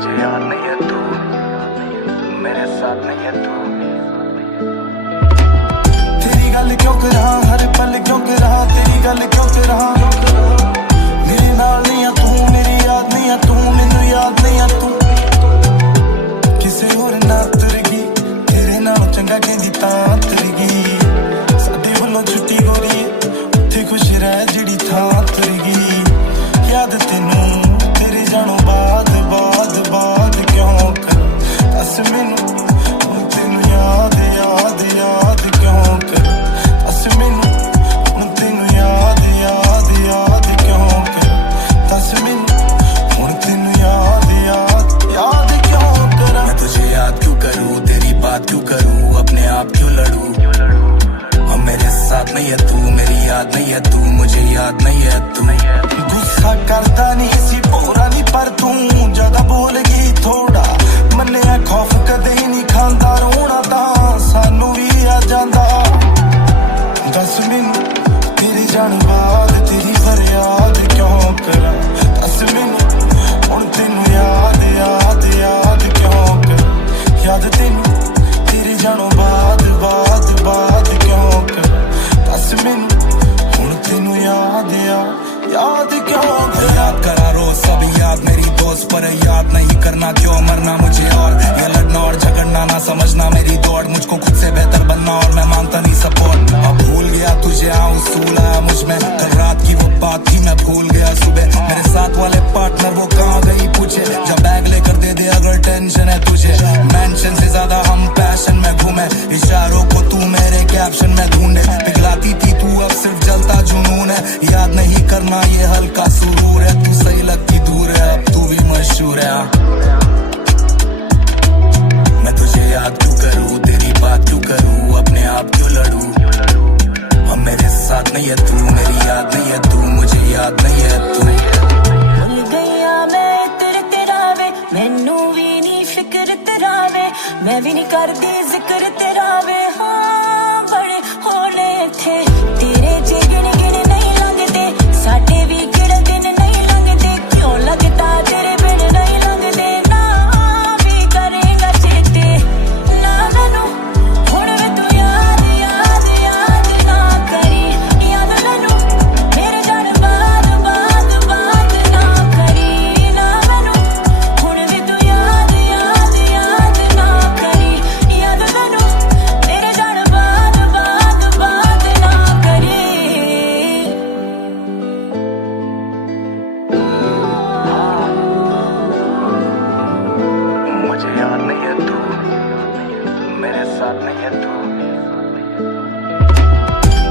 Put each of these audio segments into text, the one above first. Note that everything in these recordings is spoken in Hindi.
मुझे याद नहीं है तू, मेरे साथ नहीं है तू। तेरी गल क्यों करा हर पल क्यों करा, तेरी गल क्यों करा। मेरे नाल नहीं है तू, मेरी याद नहीं है तू, मैनू याद नहीं है तू। किसे होर ना तुर गई, तेरे नाल चंगा कहंदी तां तुर गई। साडे वल्लों छुट्टी गोरी, उत्थे खुश रह जिहड़ी थां तुर गई। याद तैनू तेरे जाणों बाद बाद बाद क्यों कर, दस मैनू हुण तैनू याद याद याद क्यों कर। दस मैनू हुण तैनू याद याद याद क्यों कर। दस मैनू हुण तैनू याद याद याद क्यों कर। मैं तुझे याद क्यों करूँ, तेरी बात क्यों करूँ, अपने आप क्यों लड़ूं। और मेरे साथ नहीं है तू, मेरी याद नहीं है तू, मुझे याद नहीं है तू। गुस्सा करता नहीं सी पूरा नहीं, पर तू ज्यादा बोल गई थोड़ा। मन्निया खौफ कदे ही नहीं खांदा, रोना तां सानू भी आ जांदा। दस मैनू तेरी जान बाद तेरी फरियाद क्यों करा। दस मैनू हुण तैनू याद याद याद क्यों कर। याद तैनू तेरी जानो बाद बाद बाद क्यों कर। दस मैनू हुण तैनू याद याद क्यों कर। याद करा रोज सब याद मेरी दोस्त, पर याद नहीं करना क्यों मरना मुझे। और ये लड़ना और झगड़ना ना समझना मेरी दौड़, मुझको खुद से बेहतर बनना और मैं मांगता नहीं सपोर्ट। अब भूल गया तुझे आऊं उसूल आया मुझ में, कल रात की वो बात थी मैं भूल गया सुबह। मेरे साथ वाले पार्टनर वो कहाँ गई पूछे, जब बैग लेकर दे दे अगर टेंशन है तुझे। मेंशन से ज्यादा हम पैशन में घूमे, इशारों को तू मेरे कैप्शन में ढूंढे। पिघलाती थी तू अब सिर्फ जलता जुनून है, याद नहीं करना ये हल्का सुरूर है। तू सही लगती दूर है, अब तू भी मशहूर है। मैं तुझे याद क्यों करूँ, तेरी बात क्यों करूँ, अपने आप क्यों लड़ूं। और मेरे साथ नहीं है तू, मेरी याद नहीं है तू, मुझे याद नहीं है तू। भुल गईया मैं इतर तेरा वे, मैनू भी नहीं फिक्र तेरा वे। मैं भी नहीं करती जिक्र तेरा वे। हाँ बड़े होले थे तेरे जे गिन गिन नहीं लगते, साडे भी गिन दिन नहीं लगते। क्यों लगता तेरे बिन नहीं लगते, ना भी करेगा चेते। ना मैनू हुण वे तू याद याद याद ना करी। याद मैनू मेरे जान बाद बाद बाद ना करी। ना मैनू हुण वे तू याद याद याद ना करी। याद मैनू मेरे जान बाद बाद बाद ना करी। मुझे याद नहीं है तू, मेरे साथ नहीं है तू।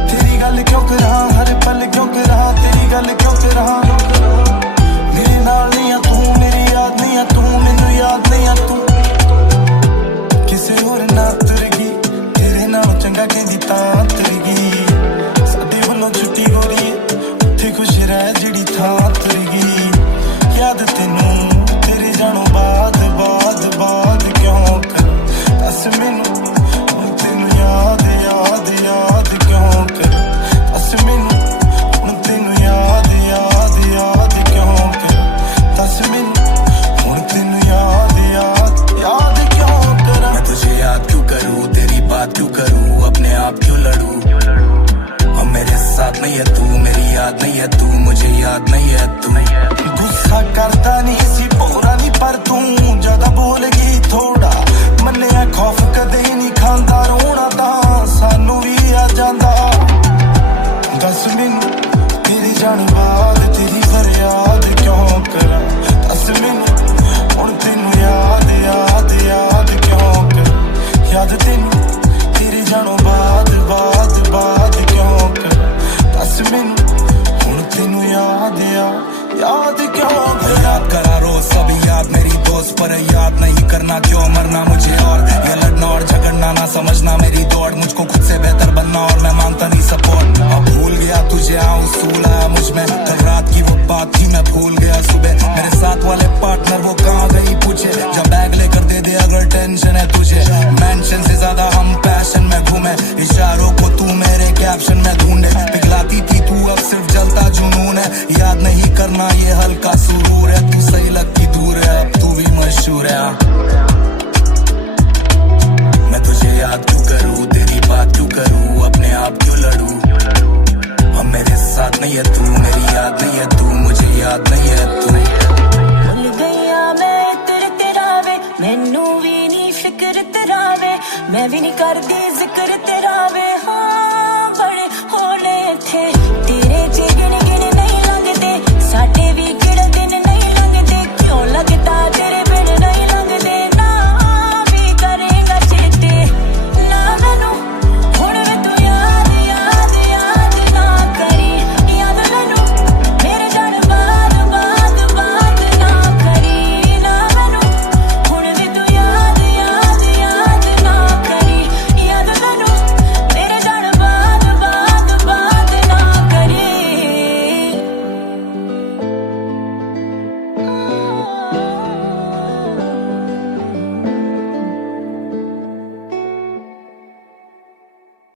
तेरी गल क्यों करा हर पल क्यों करा, तेरी गल क्यों करा। मेरे नाल नहीं है तू, मेरी याद नहीं है तू, मैनू याद नहीं है तू। किसे होर ना तुर गई, तेरे नाल चंगा कहंदी तां तुर गई। साडे वल्लों छुट्टी गोरी, उत्थे खुश रह जिहड़ी थां तुर गई। याद तैनू तेरे जाणों बाद बाद बाद क्यों कर। दस मैनू हुण तैनू याद याद याद क्यों कर। दस मैनू हुण तैनू याद याद याद क्यों कर। दस मैनू हुण तैनू याद याद याद क्यों कर। मैं तुझे याद क्यों करूँ, तेरी बात क्यों करूँ, अपने आप क्यों लड़ूं। और मेरे साथ नहीं है तू, मेरी याद नहीं है तू, मुझे याद नहीं है तू। गुस्सा करता नहीं सी पूरा नहीं, पर तू ज्यादा बोल गई थोड़ा। मन्निया खौफ कदे ही नहीं खांदा, रोना तां सानू भी आ जांदा। दस मैनू तेरी जान बाद तेरी फरियाद क्यों करा। दस मैनू हुण तैनू याद याद याद क्यों कर। याद तैनू तेरी जानो बाद बाद बाद क्यों कर। दस मैनू हुण तैनू याद याद क्यों कर। याद करा रोज सब याद मेरी दोस्त, पर याद नहीं करना क्यों मरना मुझे। और ये लड़ना और झगड़ना ना समझना मेरी दौड़, मुझको खुद से बेहतर बनना और मैं मांगता नहीं सपोर्ट। अब भूल गया तुझे आऊं उसूल आया मुझ में, कल रात की वो बात थी मैं भूल गया सुबह। मेरे साथ वाले पार्टनर वो कहाँ गई पूछे, जब बैग लेकर दे दे अगर टेंशन है तुझे। मेंशन से ज्यादा हम पैशन में घूमे, इशारों को तू मेरे कैप्शन में ढूंढे। पिघलाती थी तू अब सिर्फ जलता जुनून है, याद नहीं करना ये हल्का सुरूर है। तू सही लगती दूर है, अब तू भी मशहूर याद नहीं है तू, मेरी याद नहीं है तू, मुझे याद नहीं है तू। भुल गईया मैं इतर तेरा वे, मैनू भी नहीं फिक्र तेरा वे, मैं भी नहीं करदी जिक्र